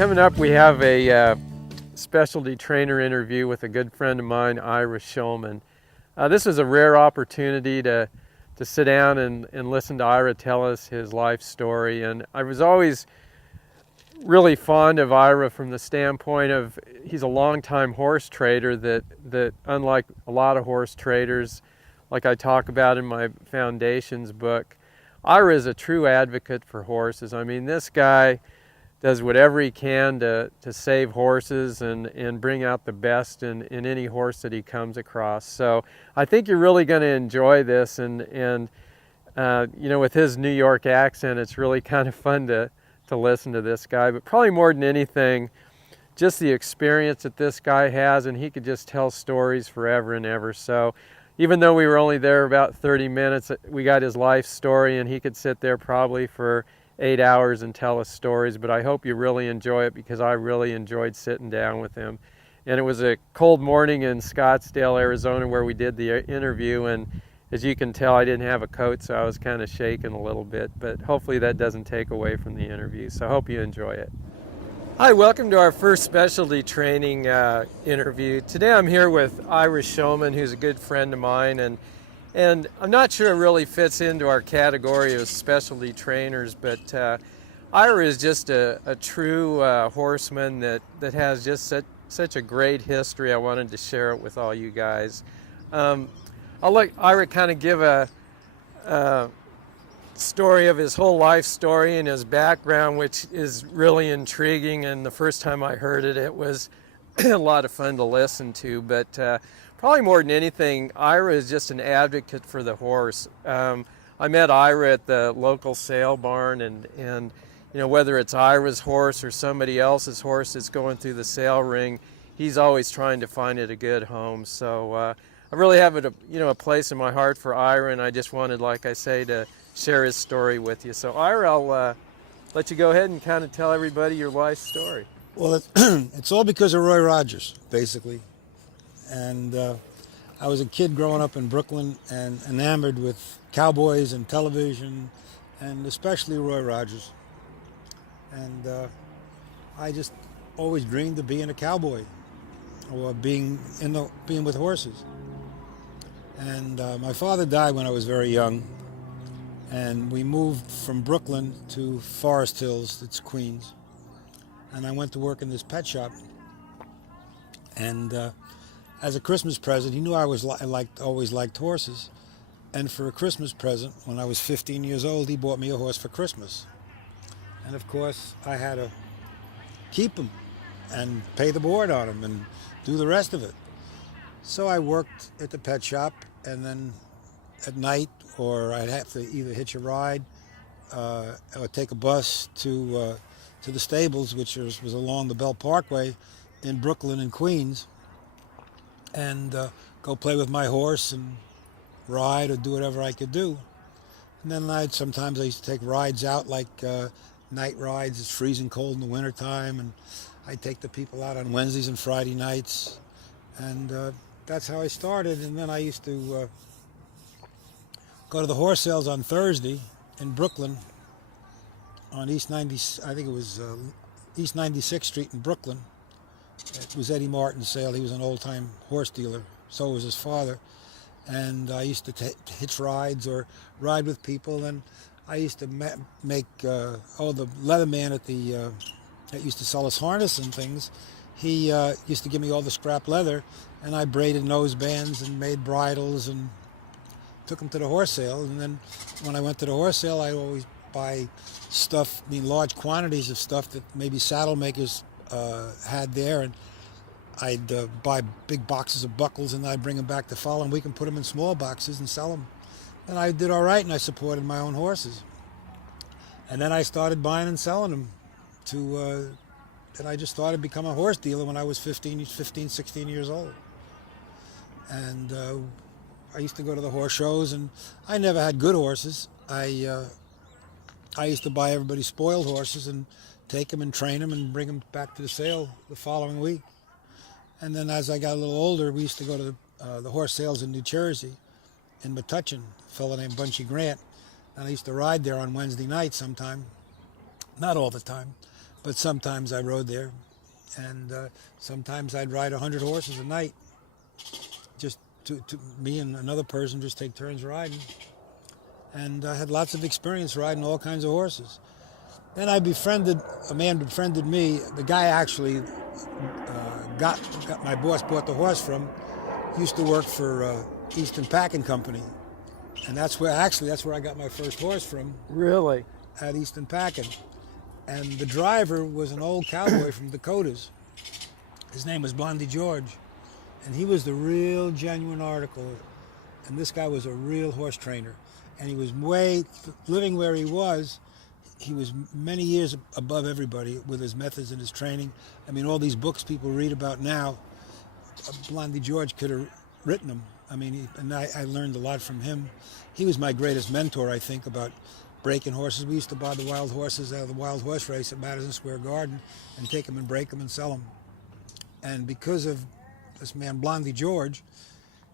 Coming up, we have a specialty trainer interview with a good friend of mine, Ira Schulman. This is a rare opportunity to sit down and listen to Ira tell us his life story. And I was always really fond of Ira from the standpoint of he's a longtime horse trader that unlike a lot of horse traders, like I talk about in my Foundations book, Ira is a true advocate for horses. I mean, this guy does whatever he can to save horses and bring out the best in any horse that he comes across. So I think you're really going to enjoy this, and you know, with his New York accent, it's really kind of fun to listen to this guy. But probably more than anything, just the experience that this guy has, and he could just tell stories forever and ever. So even though we were only there about 30 minutes, we got his life story, and he could sit there probably for 8 hours and tell us stories. But I hope you really enjoy it, because I really enjoyed sitting down with him. And it was a cold morning in Scottsdale, Arizona, where we did the interview, and as you can tell, I didn't have a coat, so I was kind of shaking a little bit, but hopefully that doesn't take away from the interview. So I hope you enjoy it. Hi, welcome to our first specialty training interview. Today I'm here with Ira Schulman, who's a good friend of mine, and I'm not sure it really fits into our category of specialty trainers, but Ira is just a true horseman that has just such a great history. I wanted to share it with all you guys. I'll let Ira kind of give a story of his whole life story and his background, which is really intriguing, and the first time I heard it, it was a lot of fun to listen to. But probably more than anything, Ira is just an advocate for the horse. I met Ira at the local sale barn, and you know, whether it's Ira's horse or somebody else's horse that's going through the sale ring, he's always trying to find it a good home. So I really have a place in my heart for Ira, and I just wanted, like I say, to share his story with you. So Ira, I'll let you go ahead and kind of tell everybody your life story. Well, it's all because of Roy Rogers, basically. And I was a kid growing up in Brooklyn and enamored with cowboys and television, and especially Roy Rogers. And I just always dreamed of being a cowboy or being with horses. And my father died when I was very young, and we moved from Brooklyn to Forest Hills, that's Queens, and I went to work in this pet shop. And as a Christmas present, he knew I always liked horses, and for a Christmas present, when I was 15 years old, he bought me a horse for Christmas. And of course, I had to keep him and pay the board on him and do the rest of it. So I worked at the pet shop, and then at night, or I'd have to either hitch a ride or take a bus to the stables, which was along the Bell Parkway in Brooklyn and Queens, and go play with my horse and ride or do whatever I could do. And then sometimes I used to take rides out, like night rides. It's freezing cold in the wintertime, and I'd take the people out on Wednesdays and Friday nights, and that's how I started. And then I used to go to the horse sales on Thursday in Brooklyn on East 96th Street in Brooklyn. It was Eddie Martin's sale. He was an old-time horse dealer. So was his father. And I used to hitch rides or ride with people. And I used to make the leatherman that used to sell us harness and things. He used to give me all the scrap leather, and I braided nose bands and made bridles and took them to the horse sale. And then when I went to the horse sale, I'd always buy stuff, large quantities of stuff that maybe saddle makers had there, and I'd buy big boxes of buckles, and I'd bring them back the following week and put them in small boxes and sell them. And I did all right, and I supported my own horses. And then I started buying and selling them and I just started becoming a horse dealer when I was 15, 16 years old. And I used to go to the horse shows, and I never had good horses. I used to buy everybody spoiled horses and take them and train them and bring them back to the sale the following week. And then as I got a little older, we used to go to the horse sales in New Jersey, in Metuchen, a fellow named Bunchy Grant. And I used to ride there on Wednesday nights sometime, not all the time. but sometimes I rode there, and sometimes I'd ride 100 horses a night. Just to me and another person just take turns riding, and I had lots of experience riding all kinds of horses. Then a man befriended me. The guy actually got my boss bought the horse from, used to work for Eastern Packing Company, and that's where I got my first horse from. Really? At Eastern Packing. And the driver was an old cowboy from Dakotas. His name was Blondie George, and he was the real genuine article. And this guy was a real horse trainer, and he was living where he was many years above everybody with his methods and his training. I mean, all these books people read about now, Blondie George could have written them. I mean, I learned a lot from him. He was my greatest mentor, I think, about breaking horses. We used to buy the wild horses out of the wild horse race at Madison Square Garden and take them and break them and sell them. And because of this man, Blondie George,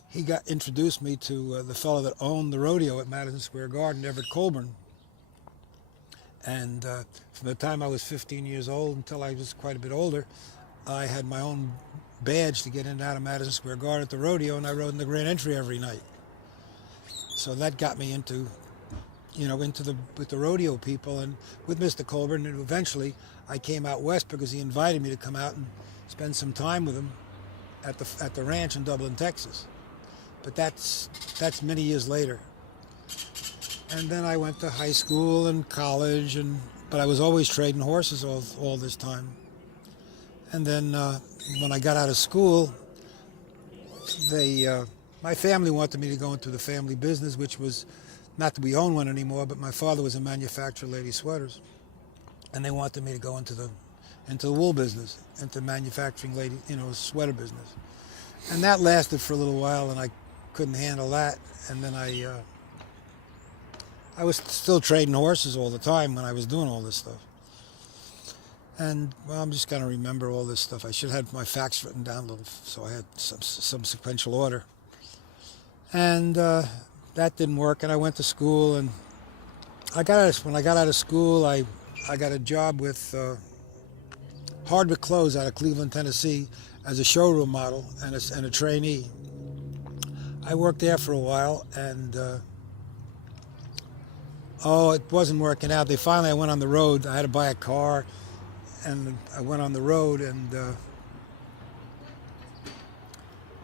he introduced me to the fellow that owned the rodeo at Madison Square Garden, Everett Colburn. And from the time I was 15 years old until I was quite a bit older, I had my own badge to get in and out of Madison Square Garden at the rodeo, and I rode in the Grand Entry every night. So that got me into with the rodeo people and with Mr. Colburn, and eventually I came out west because he invited me to come out and spend some time with him at the ranch in Dublin, Texas. But that's many years later. And then I went to high school and college, but I was always trading horses all this time. And then when I got out of school, my family wanted me to go into the family business, which was not that we own one anymore, but my father was a manufacturer of lady sweaters, and they wanted me to go into the wool business, into manufacturing sweater business. And that lasted for a little while, and I couldn't handle that. And then I was still trading horses all the time when I was doing all this stuff. And I'm just going to remember all this stuff. I should have my facts written down a little, so I had some sequential order. And that didn't work, and I went to school. And when I got out of school, I got a job with Hardwick Clothes out of Cleveland, Tennessee, as a showroom model and a trainee. I worked there for a while, and it wasn't working out. I went on the road. I had to buy a car, and I went on the road, and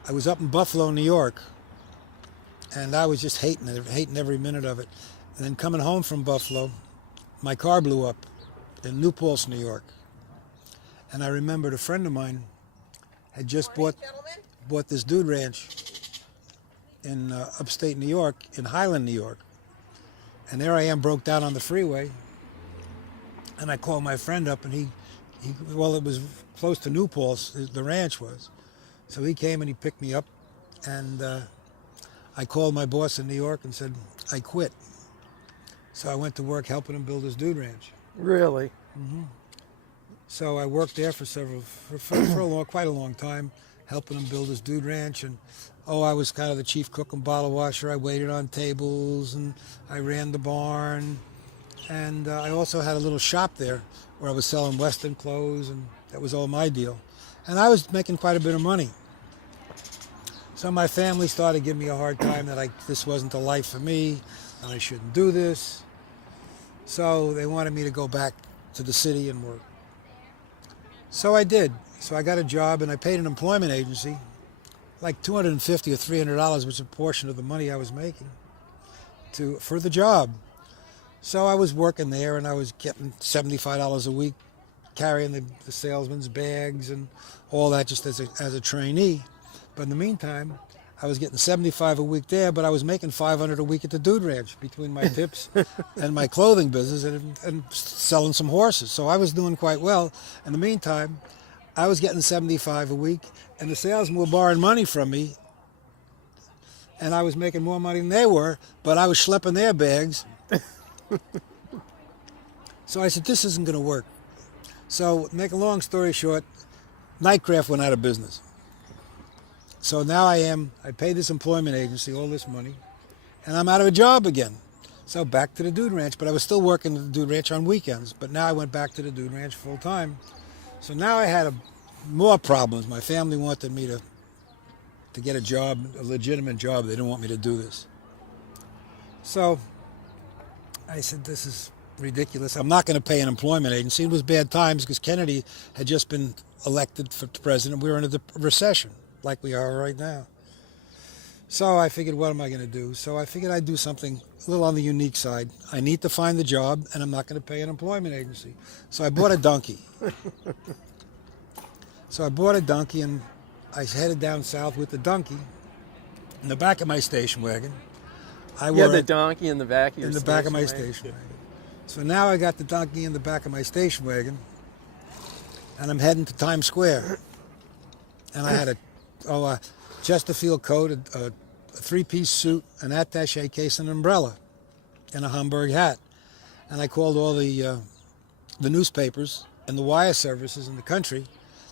I was up in Buffalo, New York, and I was just hating every minute of it. And then coming home from Buffalo, my car blew up in New Paltz, New York. And I remembered a friend of mine had just bought this dude ranch in upstate New York, in Highland, New York. And there I am, broke down on the freeway. And I called my friend up, and it was close to New Paltz, the ranch was. So he came and he picked me up, and I called my boss in New York and said, I quit. So I went to work helping him build his dude ranch. Really? Mm-hmm. So I worked there for quite a long time, helping him build his dude ranch. And I was kind of the chief cook and bottle washer. I waited on tables, and I ran the barn. And I also had a little shop there where I was selling Western clothes, and that was all my deal. And I was making quite a bit of money. So my family started giving me a hard time that this wasn't the life for me, and I shouldn't do this. So they wanted me to go back to the city and work. So I did. So I got a job, and I paid an employment agency like $250 or $300, which was a portion of the money I was making, for the job. So I was working there, and I was getting $75 a week, carrying the salesman's bags and all that, just as a trainee. But in the meantime, I was getting $75 a week there, but I was making $500 a week at the dude ranch between my tips and my clothing business and selling some horses. So I was doing quite well. In the meantime, I was getting $75 a week, and the salesmen were borrowing money from me, and I was making more money than they were, but I was schlepping their bags. So I said, this isn't going to work. So make a long story short, Nightcraft went out of business. So now I paid this employment agency all this money, and I'm out of a job again. So back to the Dude Ranch, but I was still working at the Dude Ranch on weekends. But now I went back to the Dude Ranch full time. So now I had more problems. My family wanted me to get a job, a legitimate job. They didn't want me to do this. So I said, this is ridiculous. I'm not going to pay an employment agency. It was bad times because Kennedy had just been elected for president. We were in a recession like we are right now. So I figured, what am I going to do? So I figured I'd do something a little on the unique side. I need to find the job, and I'm not going to pay an employment agency. So I bought a donkey. And I headed down south with the donkey in the back of my station wagon. You had the donkey in the back of your station wagon? In the back of my station wagon. So now I got the donkey in the back of my station wagon, and I'm heading to Times Square. And I had a Chesterfield coat, a three-piece suit, an attaché case, an umbrella, and a Hamburg hat. And I called all the newspapers and the wire services in the country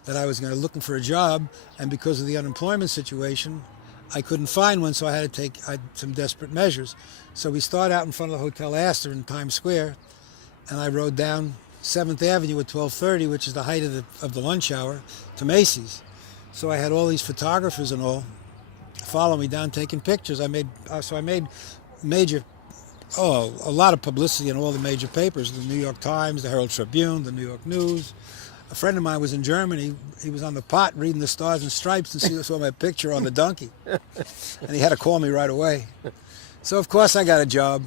that I was looking for a job, and because of the unemployment situation, I couldn't find one, so I had some desperate measures. So we started out in front of the Hotel Astor in Times Square, and I rode down 7th Avenue at 12:30, which is the height of the lunch hour, to Macy's. So I had all these photographers and all follow me down taking pictures. I made a lot of publicity in all the major papers, the New York Times, the Herald Tribune, the New York News. A friend of mine was in Germany. He was on the pot reading the Stars and Stripes and saw my picture on the donkey. And he had to call me right away. So, of course, I got a job.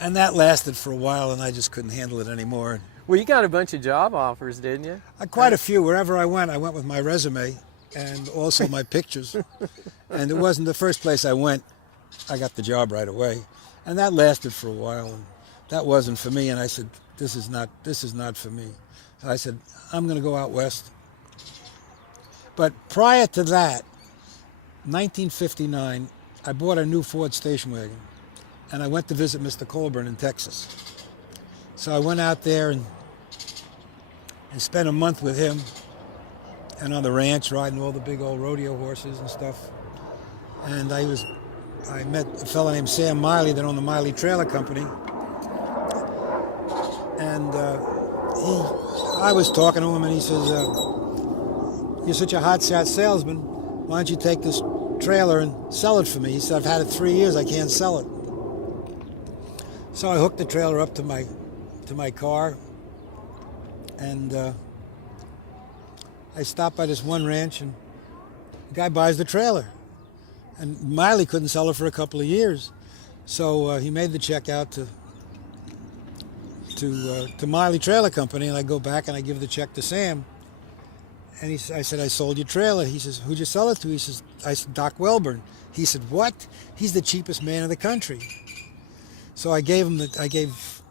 And that lasted for a while, and I just couldn't handle it anymore. Well, you got a bunch of job offers, didn't you? Quite a few. Wherever I went with my resume and also my pictures. And it wasn't the first place I went, I got the job right away. And that lasted for a while. And that wasn't for me. And I said, this is not for me. So I said, I'm going to go out west. But prior to that, 1959, I bought a new Ford station wagon. And I went to visit Mr. Colburn in Texas. So I went out there and spent a month with him and on the ranch riding all the big old rodeo horses and stuff. And I met a fellow named Sam Miley that owned the Miley Trailer Company. And I was talking to him, and he says, you're such a hot shot salesman. Why don't you take this trailer and sell it for me? He said, I've had it 3 years. I can't sell it. So I hooked the trailer up to my car, and I stopped by this one ranch, and the guy buys the trailer. And Miley couldn't sell it for a couple of years. So he made the check out to Miley Trailer Company, and I go back and I give the check to Sam. And I said, I sold your trailer. He says, who'd you sell it to? I said, Doc Welburn. He said, what? He's the cheapest man in the country. So I gave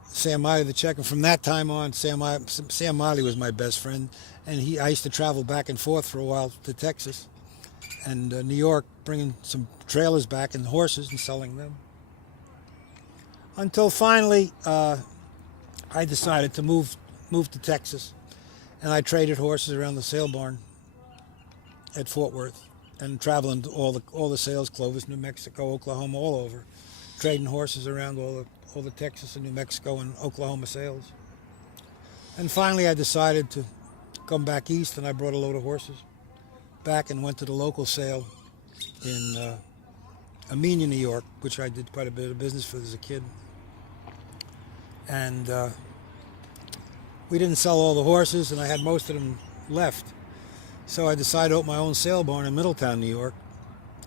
Sam Miley the check, and from that time on, Sam Miley was my best friend, and I used to travel back and forth for a while to Texas and New York, bringing some trailers back and horses and selling them. Until finally, I decided to move to Texas, and I traded horses around the sale barn at Fort Worth, and traveling to all the sales, Clovis, New Mexico, Oklahoma, all over, trading horses around all the Texas and New Mexico and Oklahoma sales. And finally, I decided to come back east, and I brought a load of horses back and went to the local sale in Amenia, New York, which I did quite a bit of business for as a kid. And we didn't sell all the horses, and I had most of them left. So I decided to open my own sale barn in Middletown, New York,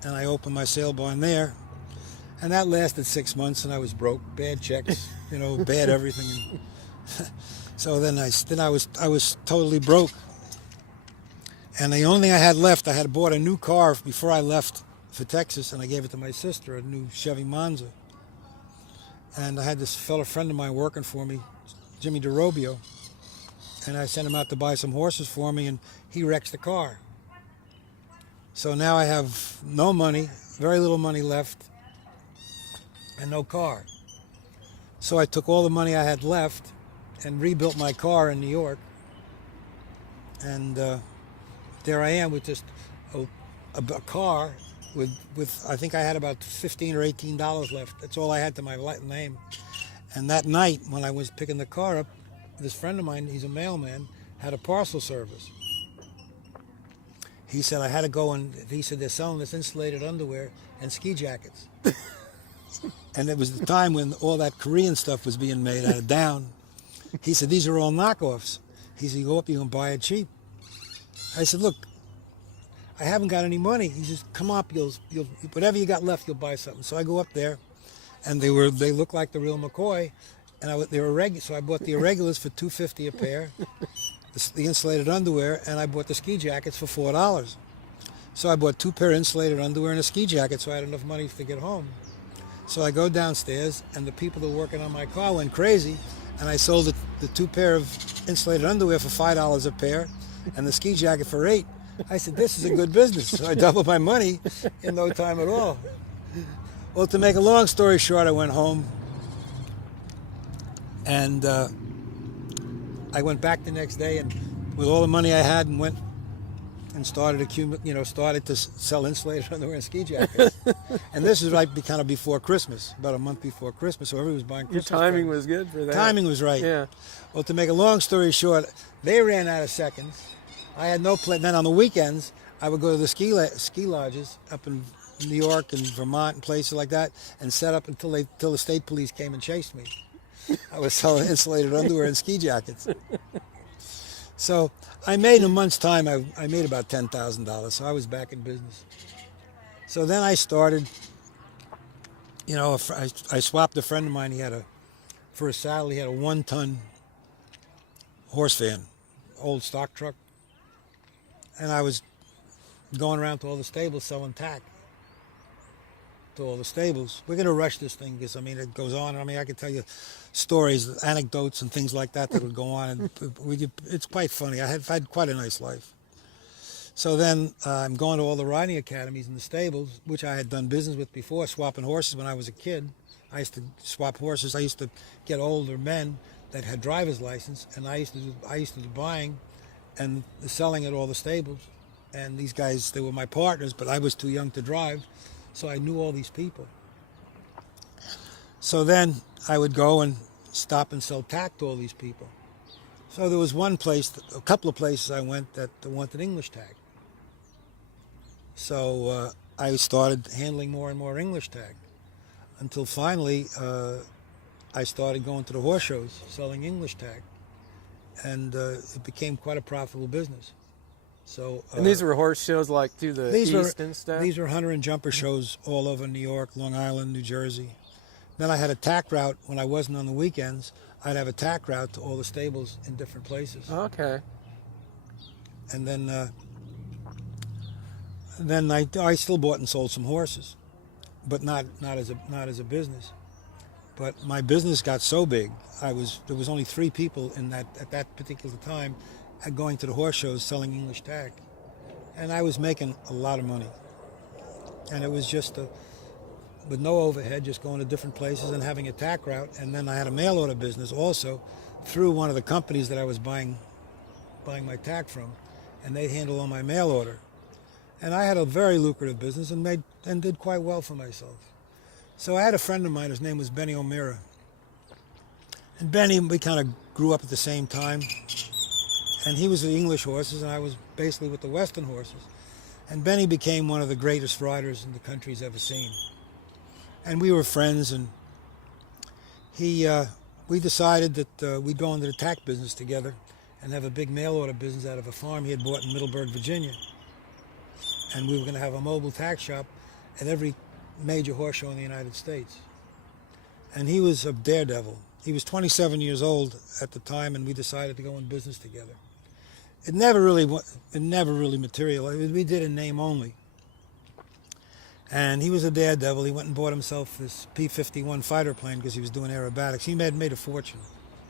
and I opened my sale barn there. And that lasted 6 months, and I was broke, bad checks, bad everything. So then I was totally broke. And the only thing I had left, I had bought a new car before I left for Texas, and I gave it to my sister, a new Chevy Monza. And I had this fellow friend of mine working for me, Jimmy DeRobio, and I sent him out to buy some horses for me, and he wrecks the car. So now I have no money, very little money left, and no car. So I took all the money I had left and rebuilt my car in New York. And there I am with just a car with I think I had about $15 or $18 left. That's all I had to my name. And that night, when I was picking the car up, this friend of mine, he's a mailman, had a parcel service. He said I had to go and he said they're selling this insulated underwear and ski jackets. And it was the time when all that Korean stuff was being made out of down. He said these are all knockoffs. He said you go up, you can buy it cheap. I said look, I haven't got any money. He says come up, you'll whatever you got left, you'll buy something. So I go up there, and they looked like the real McCoy, and they were regular. So I bought the irregulars for $2.50 a pair, the insulated underwear, and I bought the ski jackets for $4. So I bought 2 pair of insulated underwear and a ski jacket, so I had enough money to get home. So I go downstairs, and the people that were working on my car went crazy, and I sold the 2 pair of insulated underwear for $5 a pair, and the ski jacket for $8. I said, this is a good business. So I doubled my money in no time at all. Well, to make a long story short, I went home, and I went back the next day, and with all the money I had, and went and started to sell insulated underwear and ski jackets. And this is right kind of before Christmas, about a month before Christmas, so everybody was buying Christmas. Your timing presents. was good for that. Timing was right. Yeah. Well, to make a long story short, they ran out of seconds. I had no plan. Then on the weekends, I would go to the ski lodges up in New York and Vermont and places like that, and set up until the state police came and chased me. I was selling insulated underwear and ski jackets. So I made in a month's time, I made about $10,000, so I was back in business. So then I started, I swapped a friend of mine. For a saddle, he had a 1-ton horse van, old stock truck. And I was going around to all the stables selling tack to all the stables. We're going to rush this thing because, it goes on. I could tell you stories, anecdotes, and things like that would go on. And it's quite funny. I've had quite a nice life. So then I'm going to all the riding academies in the stables, which I had done business with before, swapping horses when I was a kid. I used to swap horses. I used to get older men that had driver's license, and I used to do buying and the selling at all the stables. And these guys, they were my partners, but I was too young to drive, so I knew all these people. So then I would go and stop and sell tack to all these people. So there was a couple of places I went that wanted English tack. So I started handling more and more English tack until finally I started going to the horse shows selling English tack. And it became quite a profitable business. So And these were horse shows like through the east and stuff? These were hunter and jumper shows all over New York, Long Island, New Jersey. Then I had a tack route when I wasn't on the weekends. I'd have a tack route to all the stables in different places. Okay. And then I still bought and sold some horses, but not as a business. But my business got so big, there was only 3 people at that particular time going to the horse shows selling English tack. And I was making a lot of money. And it was just with no overhead, just going to different places and having a tack route. And then I had a mail order business also through one of the companies that I was buying my tack from, and they'd handle all my mail order. And I had a very lucrative business and did quite well for myself. So I had a friend of mine, his name was Benny O'Meara. And Benny, we kind of grew up at the same time. And he was the English horses, and I was basically with the Western horses. And Benny became one of the greatest riders in the country's ever seen. And we were friends, and we decided that we'd go into the tack business together and have a big mail order business out of a farm he had bought in Middleburg, Virginia. And we were going to have a mobile tack shop at every major horse show in the United States. And he was a daredevil. He was 27 years old at the time, and we decided to go in business together. It never really materialized. We did in name only. And he was a daredevil. He went and bought himself this P-51 fighter plane because he was doing aerobatics. He made a fortune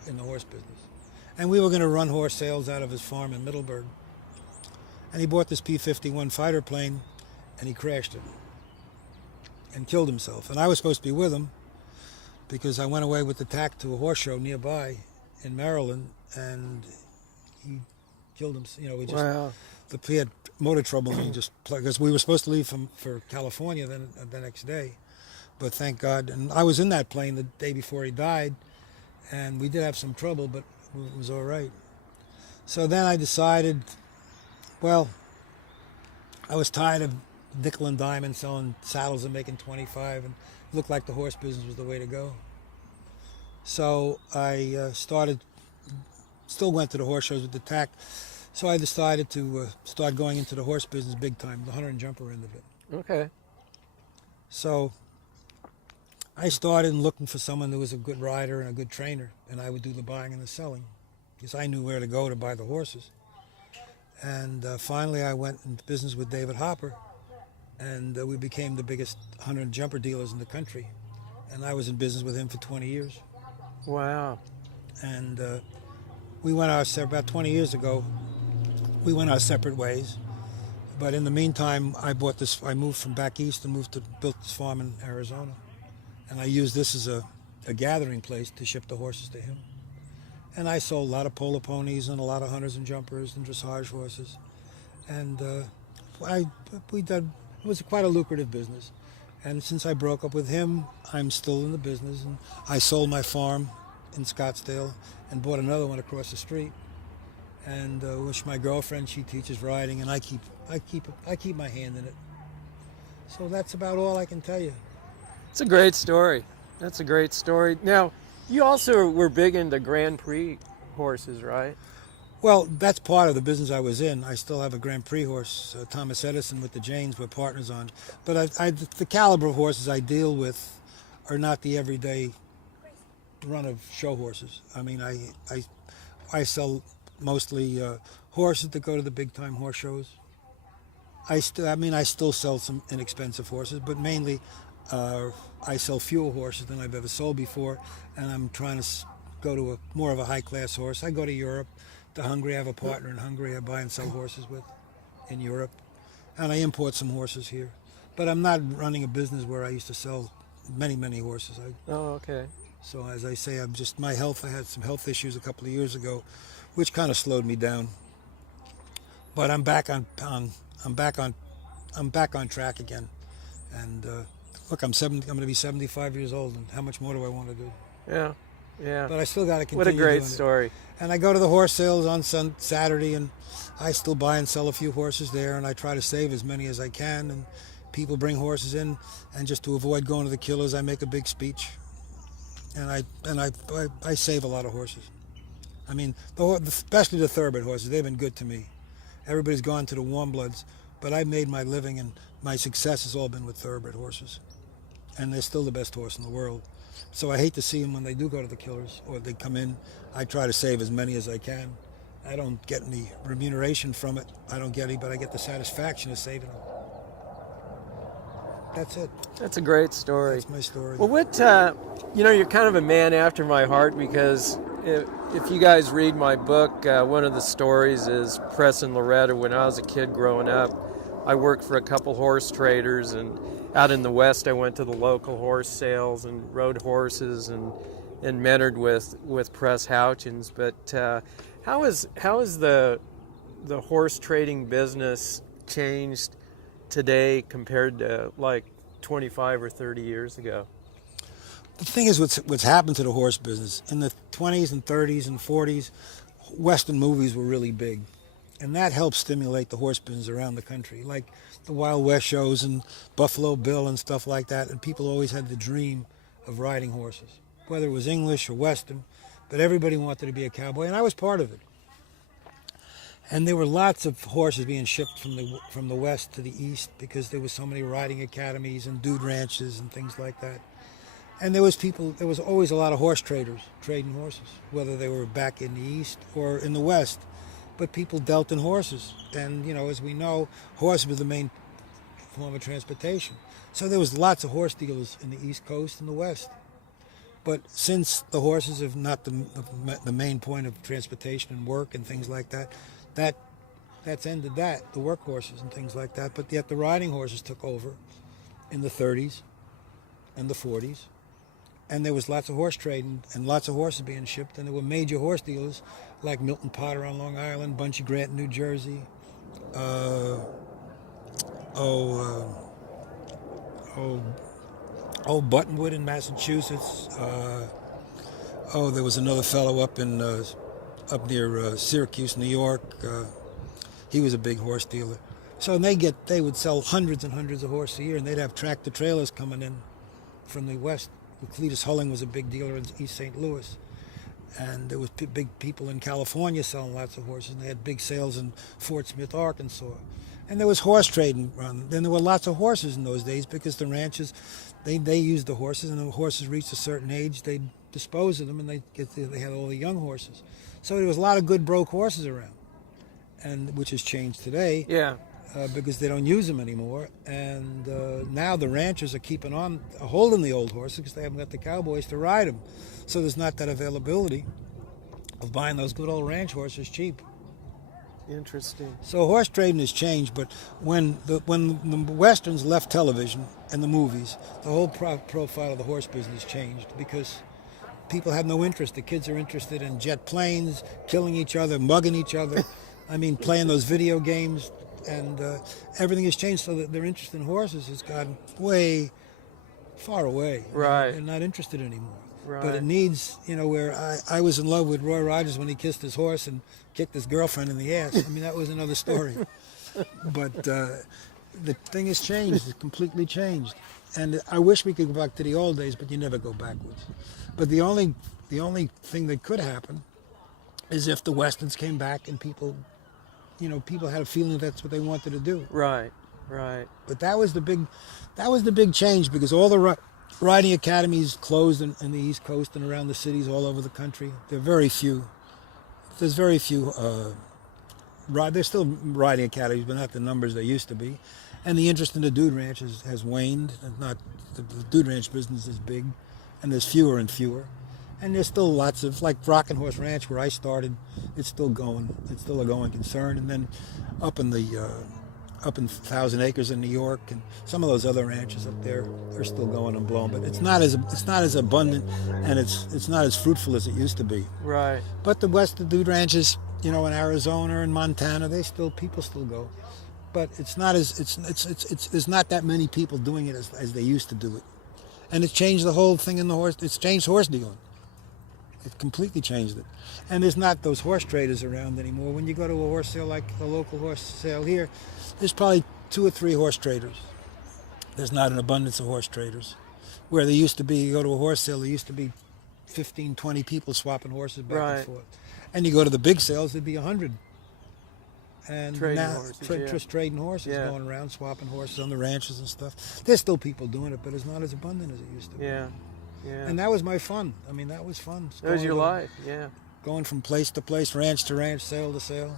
in the horse business. And we were going to run horse sales out of his farm in Middleburg. And he bought this P-51 fighter plane, and he crashed it and killed himself. And I was supposed to be with him because I went away with the tack to a horse show nearby in Maryland, and he killed himself. Wow. he had motor trouble, and he just because we were supposed to leave for California then the next day, but thank God. And I was in that plane the day before he died, and we did have some trouble, but it was all right. So then I decided, well, I was tired of nickel and dime selling saddles and making 25, and it looked like the horse business was the way to go. So I still went to the horse shows with the tack. So I decided to start going into the horse business big time, the hunter and jumper end of it. Okay. So I started looking for someone who was a good rider and a good trainer, and I would do the buying and the selling, because I knew where to go to buy the horses. And finally I went into business with David Hopper, and we became the biggest hunter and jumper dealers in the country. And I was in business with him for 20 years. Wow. And we went about 20 years ago, we went our separate ways. But in the meantime, I moved from back east and built this farm in Arizona. And I used this as a gathering place to ship the horses to him. And I sold a lot of polo ponies and a lot of hunters and jumpers and dressage horses. And it was quite a lucrative business. And since I broke up with him, I'm still in the business. And I sold my farm in Scottsdale and bought another one across the street. And which my girlfriend, she teaches riding, and I keep my hand in it. So that's about all I can tell you. It's a great story. That's a great story. Now, you also were big into Grand Prix horses, right? Well, that's part of the business I was in. I still have a Grand Prix horse, Thomas Edison with the Janes we're partners on. But the caliber of horses I deal with are not the everyday run of show horses. I mean, I sell mostly horses that go to the big time horse shows. I still sell some inexpensive horses, but mainly I sell fewer horses than I've ever sold before, and I'm trying to go to more of a high class horse. I go to Europe, to Hungary. I have a partner in Hungary I buy and sell horses with in Europe, and I import some horses here. But I'm not running a business where I used to sell many horses. Oh, okay. So as I say, my health. I had some health issues a couple of years ago, which kind of slowed me down. But I'm back on track again. And look, I'm going to be 75 years old, and how much more do I want to do? Yeah, yeah. But I still got to continue. What a great doing story. It. And I go to the horse sales on Saturday, and I still buy and sell a few horses there, and I try to save as many as I can. And people bring horses in, and just to avoid going to the killers, I make a big speech. And I save a lot of horses. I mean, especially the thoroughbred horses, they've been good to me. Everybody's gone to the warm bloods, but I made my living and my success has all been with thoroughbred horses. And they're still the best horse in the world. So I hate to see them when they do go to the killers or they come in. I try to save as many as I can. I don't get any remuneration from it. I don't get any, but I get the satisfaction of saving them. That's it. That's a great story. That's my story. Well, you're kind of a man after my heart, because if you guys read my book, one of the stories is Press and Loretta. When I was a kid growing up, I worked for a couple horse traders, and out in the West, I went to the local horse sales and rode horses and mentored with Press Houchins. But how is the horse trading business changed today compared to like 25 or 30 years ago? The thing is, what's happened to the horse business in the 20s and 30s and 40s, Western movies were really big, and that helped stimulate the horse business around the country, like the Wild West shows and Buffalo Bill and stuff like that. And people always had the dream of riding horses, whether it was English or Western, but everybody wanted to be a cowboy, and I was part of it. And there were lots of horses being shipped from the west to the east because there was so many riding academies and dude ranches and things like that. And there was always a lot of horse traders trading horses, whether they were back in the east or in the west. But people dealt in horses. And, as we know, horses were the main form of transportation. So there was lots of horse dealers in the East Coast and the West. But since the horses are not the main point of transportation and work and things like that, that's ended that, the work horses and things like that. But yet the riding horses took over in the 30s and the 40s. And there was lots of horse trading and lots of horses being shipped. And there were major horse dealers like Milton Potter on Long Island, Bunchy Grant in New Jersey, uh, oh, Buttonwood in Massachusetts. There was another fellow up near Syracuse, New York. He was a big horse dealer. So they would sell hundreds and hundreds of horses a year, and they'd have tractor trailers coming in from the west. Cletus Hulling was a big dealer in East St. Louis, and there was big people in California selling lots of horses, and they had big sales in Fort Smith, Arkansas. And there was horse trading. Then there were lots of horses in those days because the ranches, they used the horses, and the horses reached a certain age, they'd dispose of them, and they had all the young horses. So there was a lot of good broke horses around, and which has changed today. Yeah. Because they don't use them anymore, and now the ranchers are keeping on holding the old horses because they haven't got the cowboys to ride them. So there's not that availability of buying those good old ranch horses cheap. Interesting. So horse trading has changed, but when the westerns left television and the movies, the whole profile of the horse business changed because people have no interest. The kids are interested in jet planes, killing each other, mugging each other. I mean, playing those video games. And everything has changed, so that their interest in horses has gone way far away. Right. They're not interested anymore. Right. But it needs, where I was in love with Roy Rogers when he kissed his horse and kicked his girlfriend in the ass. I mean, that was another story. But the thing has changed. It's completely changed. And I wish we could go back to the old days, but you never go backwards. But the only thing that could happen is if the westerns came back and people had a feeling that's what they wanted to do. Right. But that was the big change because all the riding academies closed in the East Coast and around the cities all over the country. There's very few. There's still riding academies, but not the numbers there used to be. And the interest in the dude ranch has waned. The dude ranch business is big, and there's fewer and fewer. And there's still lots of, like Rockin' Horse Ranch, where I started, it's still going. It's still a going concern. And then up in 1,000 Acres in New York, and some of those other ranches up there are still going and blowing. But it's not as abundant, and it's not as fruitful as it used to be. Right. But the dude ranches, in Arizona and Montana, people still go. But it's not there's not that many people doing it as they used to do it. And it's changed the whole thing in the horse. It's changed horse dealing. It completely changed it. And there's not those horse traders around anymore. When you go to a horse sale like a local horse sale here, there's probably 2 or 3 horse traders. There's not an abundance of horse traders. Where there used to be, you go to a horse sale, there used to be 15, 20 people swapping horses back and forth. And you go to the big sales, there'd be 100. And trading now, horses, just trading horses, going around, swapping horses on the ranches and stuff. There's still people doing it, but it's not as abundant as it used to be. Yeah. And that was my fun. I mean, that was fun. That was your life, yeah. Going from place to place, ranch to ranch, sale to sale.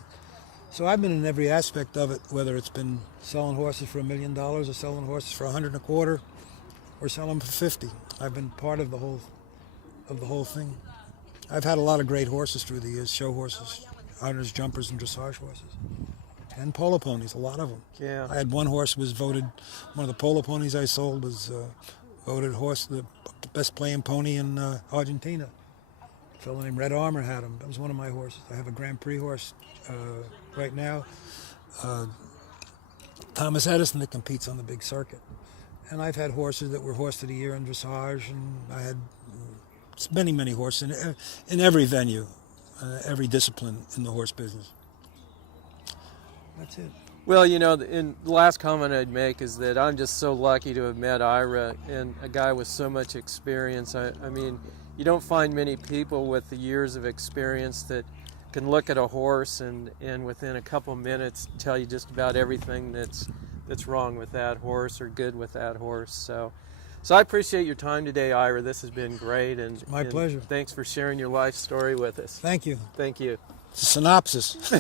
So I've been in every aspect of it, whether it's been selling horses for $1 million or selling horses for $125 or selling them for $50. I've been part of the whole thing. I've had a lot of great horses through the years, show horses, hunters, jumpers, and dressage horses. And polo ponies, a lot of them. Yeah. I had one horse was voted, one of the polo ponies I sold was voted the best playing pony in Argentina. A fellow named Red Armor had him. That was one of my horses. I have a Grand Prix horse right now, Thomas Edison, that competes on the big circuit. And I've had horses that were Horse of the Year in dressage, and I had many, many horses in every venue, every discipline in the horse business. That's it. Well, the last comment I'd make is that I'm just so lucky to have met Ira, and a guy with so much experience. I mean, you don't find many people with the years of experience that can look at a horse and within a couple minutes tell you just about everything that's wrong with that horse or good with that horse. So I appreciate your time today, Ira. This has been great. It's my pleasure. Thanks for sharing your life story with us. Thank you. Thank you. It's a synopsis.